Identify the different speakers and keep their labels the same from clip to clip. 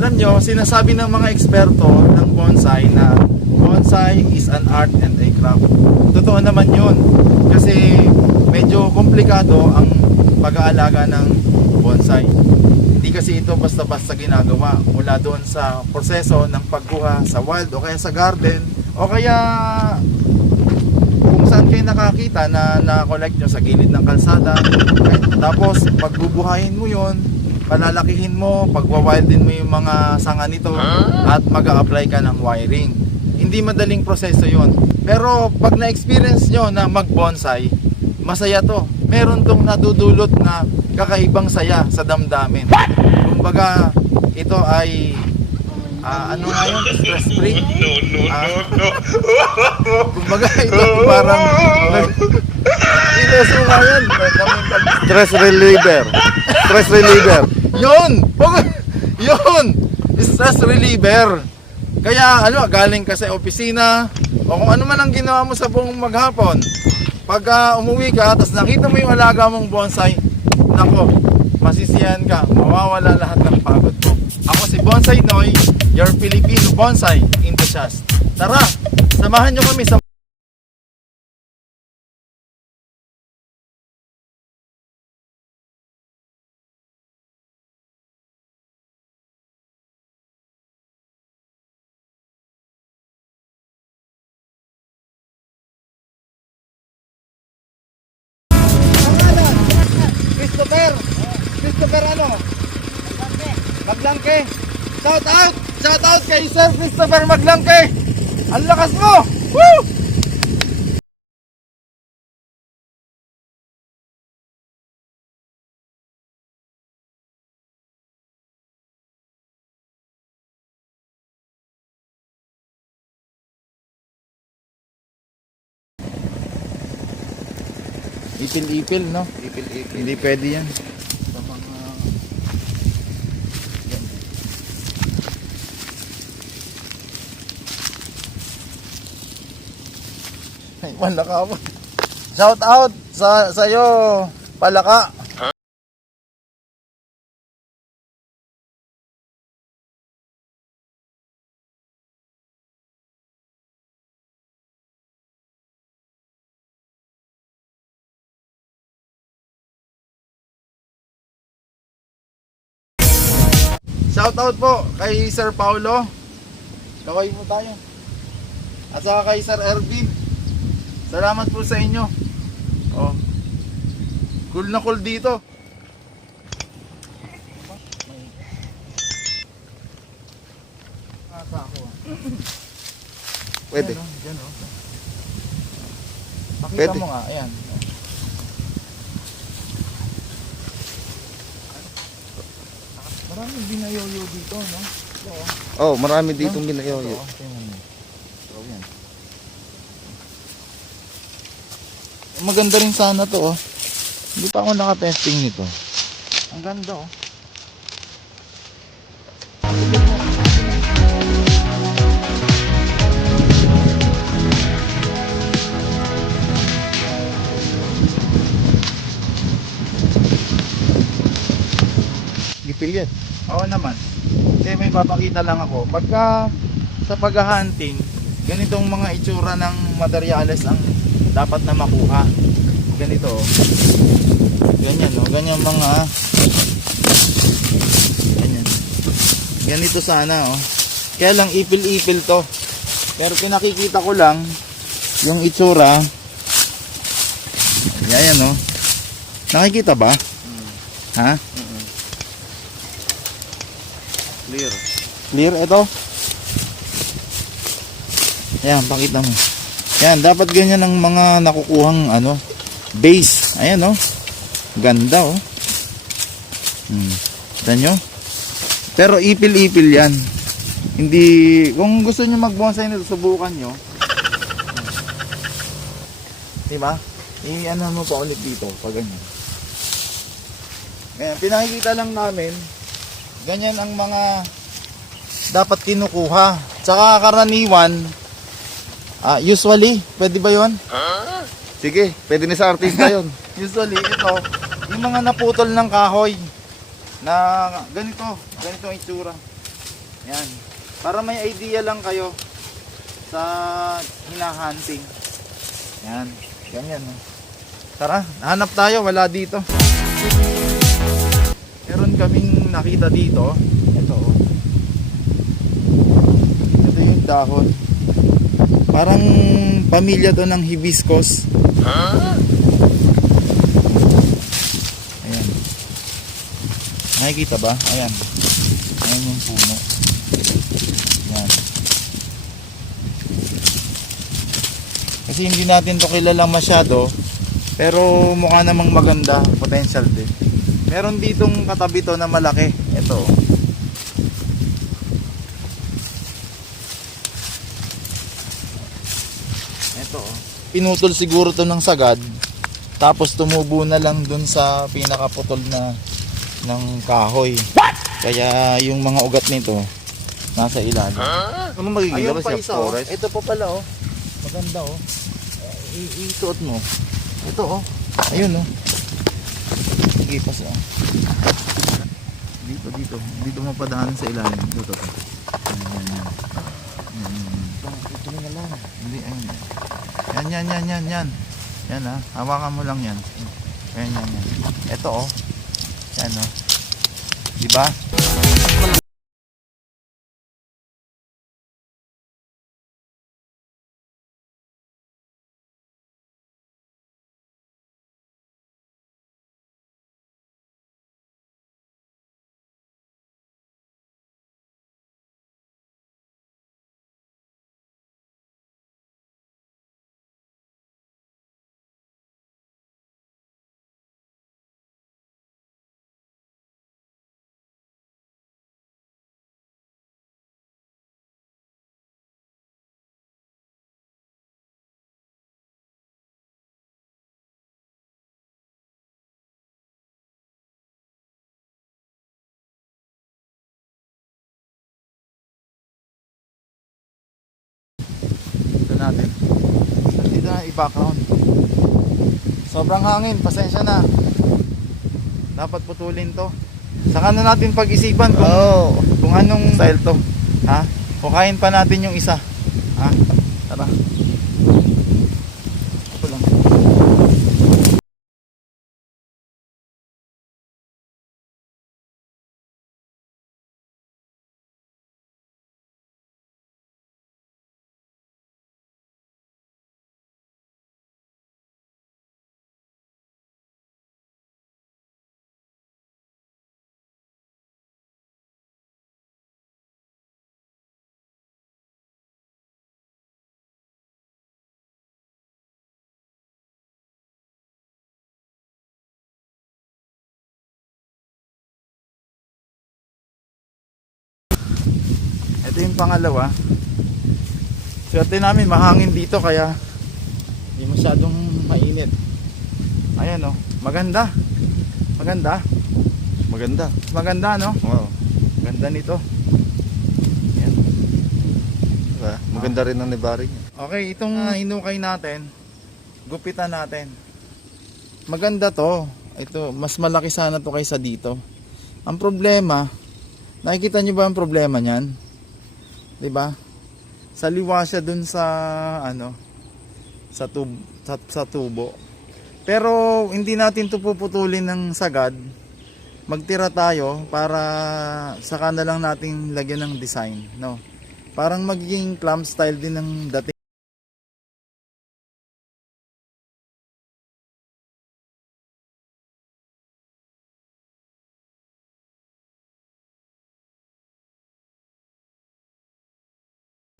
Speaker 1: Alam nyo, sinasabi ng mga eksperto ng bonsai na bonsai is an art and a craft. Totoo naman yun. Kasi medyo komplikado ang pag-aalaga ng bonsai. Hindi kasi ito basta-basta ginagawa. Mula doon sa proseso ng pagkuha sa wild o kaya sa garden o kaya kung saan kayo nakakita na na-collect nyo sa gilid ng kalsada. Tapos pagbubuhayin mo yon palalakihin mo, pagwawildin mo yung mga sanga nito at mag apply ka ng wiring. Hindi madaling proseso yon. Pero pag na-experience nyo na mag-bonsai, masaya to. Meron tong nadudulot na kakaibang saya sa damdamin. Kumbaga, ito ay ah, ano nga yun? Stress free?
Speaker 2: No, no,
Speaker 1: Ah.
Speaker 2: no, no.
Speaker 1: Kumbaga, ito parang Ineso nga yan. Stress reliever. Stress reliever. Yun! Yun! Stress reliever. Kaya ano, galing ka sa opisina o kung ano man ang ginawa mo sa buong maghapon. Pag ah, umuwi ka, tapos nakita mo yung alaga mong bonsai, nako, masisiyahan ka, mawawala lahat ng pagod mo. Ako si Bonsai Noy, your Filipino bonsai enthusiast. Tara, samahan nyo kami sa Maglangke. Shout out! Shout out kay Sir Christopher Maglangke. Ang lakas mo! Woo! Ipil-ipil, no?
Speaker 2: Ipil-ipil.
Speaker 1: Hindi pwede yan.
Speaker 2: Sa mga...
Speaker 1: Ay, Palaka mo. Shout out sa sa'yo, Palaka. Shout out po kay Sir Paulo. Kaway mo tayo. At saka kay Sir Ervin. Salamat po sa inyo. Oh. Cool na cool dito. Asa ako.
Speaker 2: Pwede.
Speaker 1: Ayan, oh, dyan, oh. Pakita
Speaker 2: Pwede.
Speaker 1: mo nga, ayan. Maraming binayoyo dito, no? Ito, oh.
Speaker 2: Oh, marami ditong binayoyo.
Speaker 1: Ito, oh. Tingnan mo. So, yan. Maganda rin sana to, oh. Hindi pa ako nakatesting nito. Ang ganda, oh.
Speaker 2: Gipil yan.
Speaker 1: Oo naman. Kasi may papakita lang ako. Pagka sa paghahunting, ganitong mga itsura ng materyales ang dapat na makuha. Ganito oh. Ganyan oh. Ganyan mga Ganyan. Ganito sana oh. Kaya lang ipil-ipil to. Pero pinakikita ko lang yung itsura. Yan oh. Nakikita ba? Ha?
Speaker 2: Clear.
Speaker 1: Clear ito. Ayan, pakita mo. Yan, dapat ganyan ang mga nakukuhang ano, base. Ayan oh. Ganda oh. Hmm. Kita nyo? Pero ipil-ipil yan. Hindi, kung gusto nyo mag-bonsai nito, subukan nyo. Diba? I-ano mo pa ulit dito, pag ganyan. Ayan, pinakikita lang namin, ganyan ang mga dapat kinukuha. Tsaka karaniwan, ah, usually, pwede ba yon?
Speaker 2: Sige, pwede na sa artista yon.
Speaker 1: Usually, ito, yung mga naputol ng kahoy na ganito, ganito ang itsura. Yan. Para may idea lang kayo sa hinahunting. Yan. Ganyan. No? Tara, hanap tayo. Wala dito. Meron kaming nakita dito. Ito. oh. Ito yung dahon. Parang pamilya to ng hibiscus. Ayan. Nakikita ba? Ayan. Ayan yung puno. Ayan. Kasi hindi natin to kilala masyado. Pero mukha namang maganda. Potential din. Meron ditong katabi to na malaki. Ito. Ito. oh. Pinutol siguro to ng sagad. Tapos tumubo na lang dun sa pinakaputol na ng kahoy. Kaya yung mga ugat nito nasa ilalim.
Speaker 2: Ano magiging
Speaker 1: Ayun
Speaker 2: labas
Speaker 1: pa
Speaker 2: yung
Speaker 1: isa, oh.
Speaker 2: forest?
Speaker 1: Ito pa pala oh. Maganda oh. I- isuot mo. Ito oh. Ayun oh. Sige, pas oh. Dito, dito. Dito mo padaanan sa ilalim. Dito, dito. Yan, yan, yan. Yan, yan, yan.
Speaker 2: Lang.
Speaker 1: Hindi, ayun. Yan, yan, yan, yan, yan. Yan ha. Hawakan mo lang yan. Yan, yan, yan. Ito oh. Yan oh. Diba? Ito natin. Dito na i-background. Sobrang hangin, pasensya na. Dapat putulin to. Saka na natin pag-isipan kung,
Speaker 2: Oh.
Speaker 1: kung anong style to. Ha? Kukain pa natin yung isa. Ha? Tara. Ito yung pangalawa. Swerte namin mahangin dito kaya hindi masyadong mainit. Ayan oh, maganda. Maganda.
Speaker 2: Maganda.
Speaker 1: Maganda no?
Speaker 2: Wow.
Speaker 1: Ganda nito. Ayan.
Speaker 2: Diba? Maganda rin ang nibari niya.
Speaker 1: Okay, itong uh, hinukay natin, gupitan natin. Maganda to. Ito, mas malaki sana to kaysa dito. Ang problema, nakikita nyo ba ang problema niyan? 'Di ba? Saliwa siya dun sa ano sa tub sa, sa tubo. Pero hindi natin to puputulin ng sagad. Magtira tayo para saka na lang natin lagyan ng design, no? Parang magiging clamp style din ng dating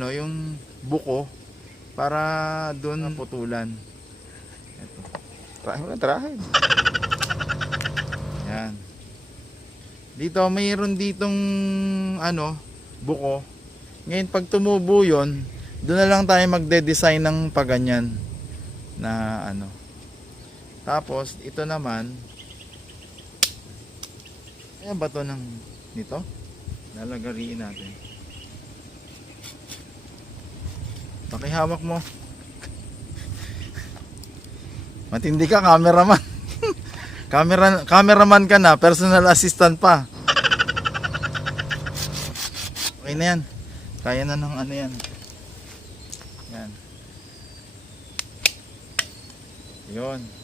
Speaker 1: no, yung buko para doon putulan. Ito.
Speaker 2: Trahe mo lang, trahe.
Speaker 1: Yan. Dito mayroon ditong ano, buko. Ngayon pag tumubo 'yon, doon na lang tayo magde-design ng paganyan na ano. Tapos ito naman Ayan ba to ng nito? Lalagariin natin. Pakihawak mo. Matindi ka, cameraman. Camera, cameraman ka na, personal assistant pa. Okay na yan. Kaya na ng ano yan. Yan. Yun.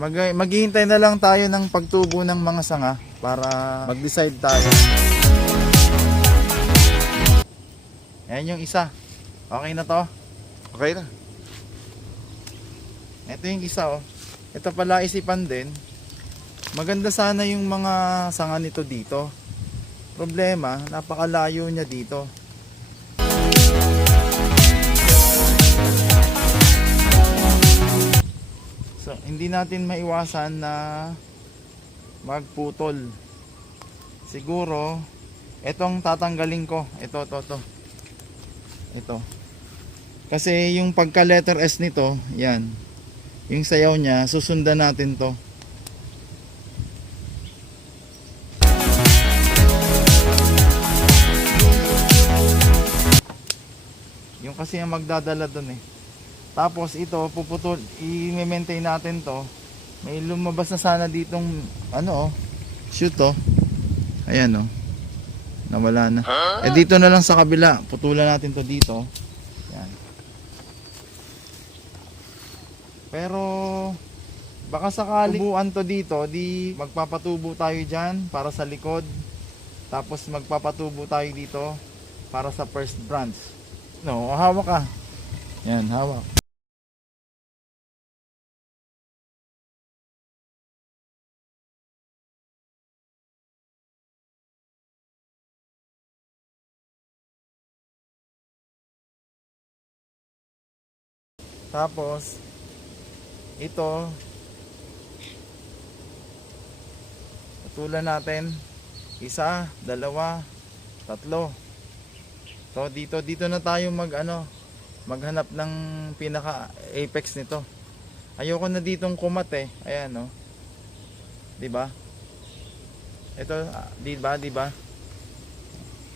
Speaker 1: Mag maghihintay na lang tayo ng pagtubo ng mga sanga para mag-decide tayo. Ayan yung isa. Okay na to.
Speaker 2: Okay na.
Speaker 1: Ito yung isa oh. Ito pala isipan din. Maganda sana yung mga sanga nito dito. Problema, napakalayo niya dito. Hindi natin maiwasan na magputol. Siguro, etong tatanggalin ko. Ito, to, to. Ito. Kasi yung pagka letter S nito, yan. Yung sayaw niya, susundan natin to. Yung kasi ang magdadala dun eh. Tapos ito, puputol, i-maintain natin to. May lumabas na sana ditong, ano oh, shoot oh. Ayan oh. Nawala na. Eh dito na lang sa kabila, putulan natin to dito. Yan. Pero baka sakali tubuan to dito, di magpapatubo tayo diyan para sa likod. Tapos magpapatubo tayo dito para sa first branch. No, hawak ka. Yan, hawak. Tapos, ito, patulan natin, isa, dalawa, tatlo. So, dito, dito na tayo mag, ano, maghanap ng pinaka apex nito. Ayoko na ditong kumat eh. Ayan, no. 'Di ba? Ito, ah, 'di ba, 'di ba?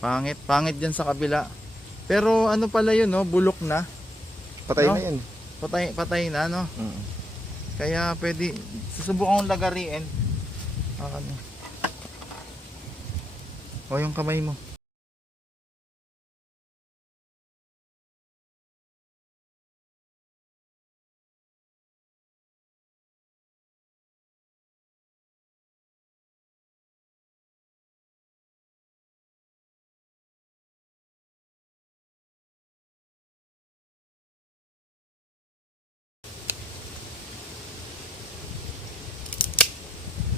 Speaker 1: Pangit, pangit diyan sa kabila. Pero ano pala 'yun, no? Bulok na.
Speaker 2: Patay
Speaker 1: No?
Speaker 2: na yan.
Speaker 1: Patay, patay na, no?
Speaker 2: Mm.
Speaker 1: Kaya pwede, susubukan kong lagariin. Ah, ano. O yung kamay mo.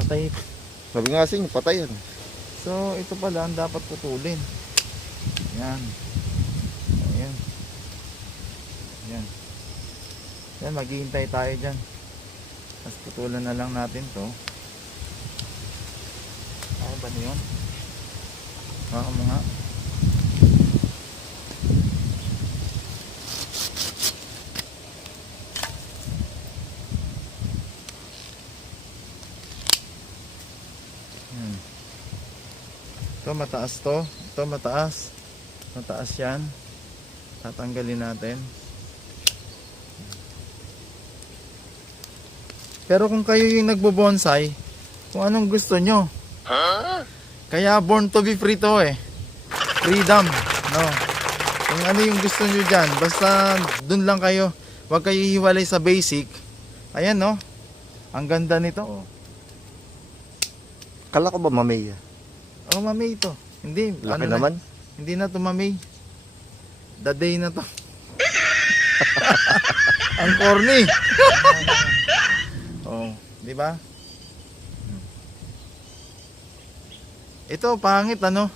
Speaker 1: Patay.
Speaker 2: Sabi nga sa inyo, patay yan.
Speaker 1: So, ito pala ang dapat putulin. Yan. Ayan. Yan. Yan, maghihintay tayo dyan. Tapos putulan na lang natin to. Ano ba na yun? Oo mo Ito mataas to. Ito mataas. Mataas yan. Tatanggalin natin. Pero kung kayo yung nagbo-bonsai, kung anong gusto nyo. Kaya born to be free to eh. Freedom. No. Kung ano yung gusto nyo dyan. Basta dun lang kayo. Huwag kayo hiwalay sa basic. Ayan no. Ang ganda nito.
Speaker 2: Kala ko ba mamay?
Speaker 1: Oh, mamay ito. Hindi.
Speaker 2: Laki
Speaker 1: ano na-
Speaker 2: naman.
Speaker 1: Hindi na to mamay. The day na to. Ang corny. oh, di ba? Ito pangit ano?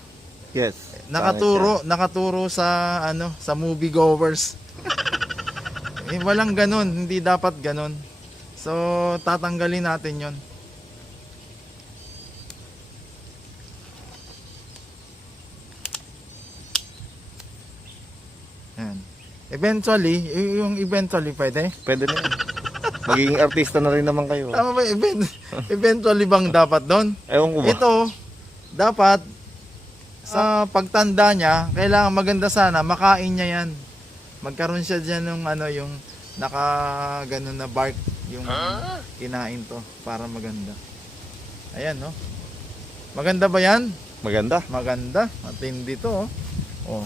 Speaker 2: Yes.
Speaker 1: Nakaturo, nakaturo sa ano, sa movie goers. eh, walang ganun, hindi dapat ganun. So, tatanggalin natin 'yon. Yan. Eventually, y- yung eventually pwede.
Speaker 2: Pwede na yan. Magiging artista na rin naman kayo.
Speaker 1: Tama ba? Event, eventually bang dapat doon?
Speaker 2: Ewan ko ba?
Speaker 1: Ito, dapat sa pagtanda niya, kailangan maganda sana, makain niya yan. Magkaroon siya dyan ng ano, yung naka ganun na bark, yung kinain to, para maganda. Ayan, no? Maganda ba yan?
Speaker 2: Maganda.
Speaker 1: Maganda. Matindi to, oh. Oh.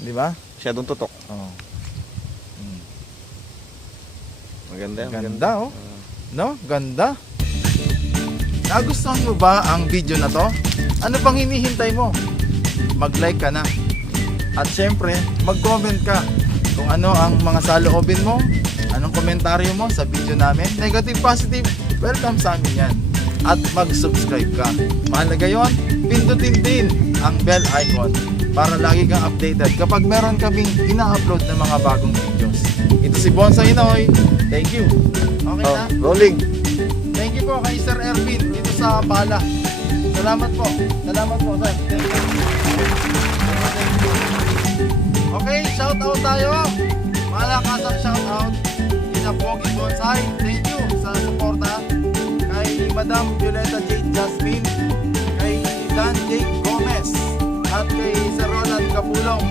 Speaker 1: Di ba?
Speaker 2: Masyadong tutok.
Speaker 1: Oh. Mm.
Speaker 2: Maganda. yan,
Speaker 1: Ganda, oh. No? Ganda. Nagustuhan mo ba ang video na to? Ano pang hinihintay mo? Mag-like ka na. At syempre, mag-comment ka kung ano ang mga saloobin mo, anong komentaryo mo sa video namin. Negative, positive, welcome sa amin yan. At mag-subscribe ka. Mahalaga yon, pindutin din ang bell icon para lagi kang updated kapag meron kaming ina-upload ng mga bagong videos. Ito si Bonsai Noy. Thank you. Okay
Speaker 2: Oh,
Speaker 1: na?
Speaker 2: rolling.
Speaker 1: Thank you po kay Sir Ervin dito sa Bala. Salamat po. Salamat po, sir. Thank you. Thank you. Okay, shout out tayo. Malakasang shout out. Ina Pogi Bonsai. Thank you sa suporta. Kay Madam Violeta Jade Jasmine. Kay Dan Jake. At kay Sir Ronald Capulong.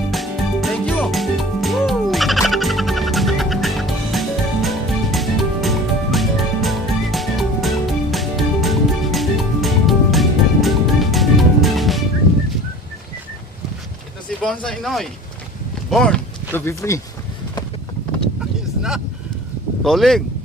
Speaker 1: Thank you. Woo! Ito si Bonsai Noy. Born to be free. Ayos na.
Speaker 2: Rolling.